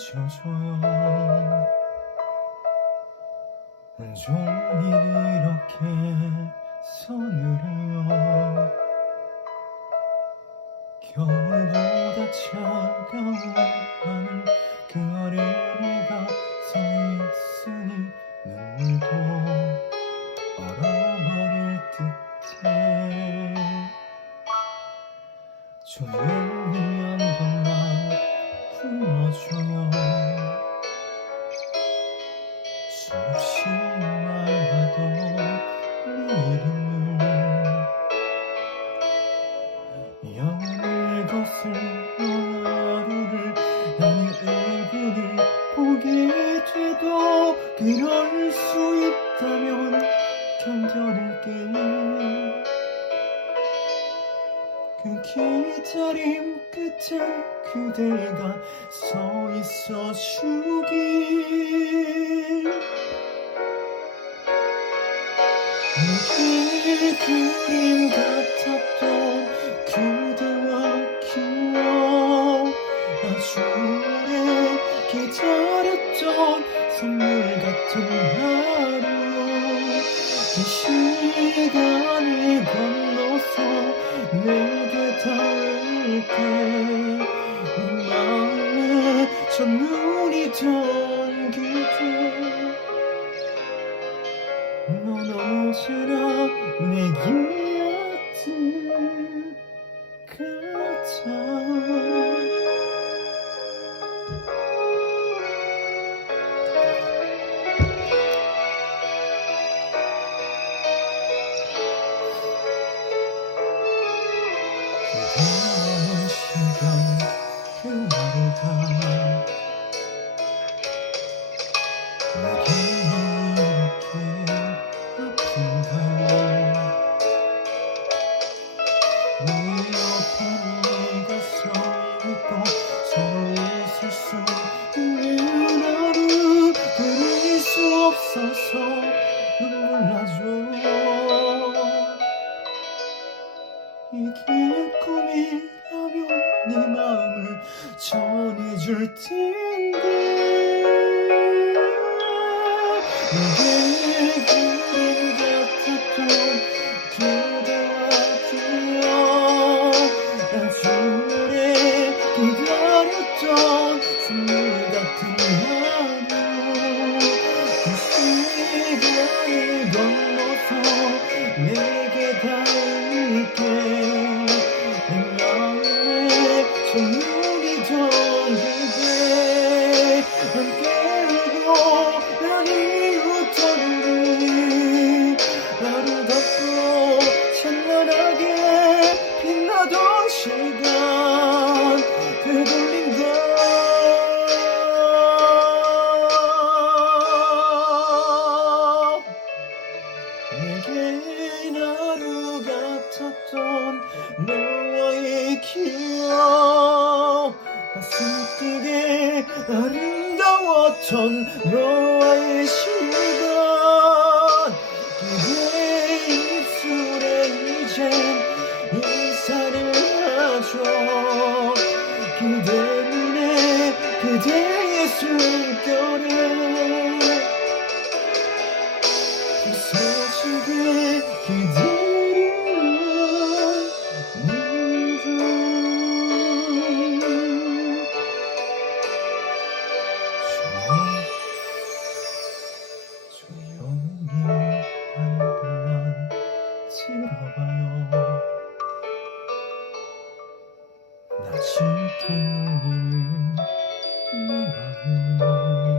비춰줘요 온종일 이렇게 서늘해요. 겨울보다 차가운 하늘 그 내가 서 있으니 눈물도 얼어버릴 듯해. 조용 영원을 거슬러 하루를 나는 일부를 보게 돼도 그럴 수 있다면 견뎌낼게 그 기다림 끝에 그대가 서 있어 주길 내게 그림 같았던 그 주 오래 기다렸던 선물 같은 하루 이 시간을 건너서 내게 닿을 때내 마음에 첫눈이 던 그대 넌 언제나 내게 같은 같아 이게 꿈이라면 네 마음을 전해줄 텐데. 내게 그림 같았던 그대와 아주 오래 기다렸던 선물 같은 하루 그 시간을 건너서 내 첫눈이 던 그대 함께 울고 난 이웃터는 아름답고 찬란하게 빛나던 시간 되돌린다 내겐 하루 같았던 너와의 기억 가슴속에 아름다웠던 너와의 시간. 내 입술에 이제 인사를 하죠. 그대 눈에 그대의 숨결에 그 소식에 기대 들어봐요. 나 지키는 네 마음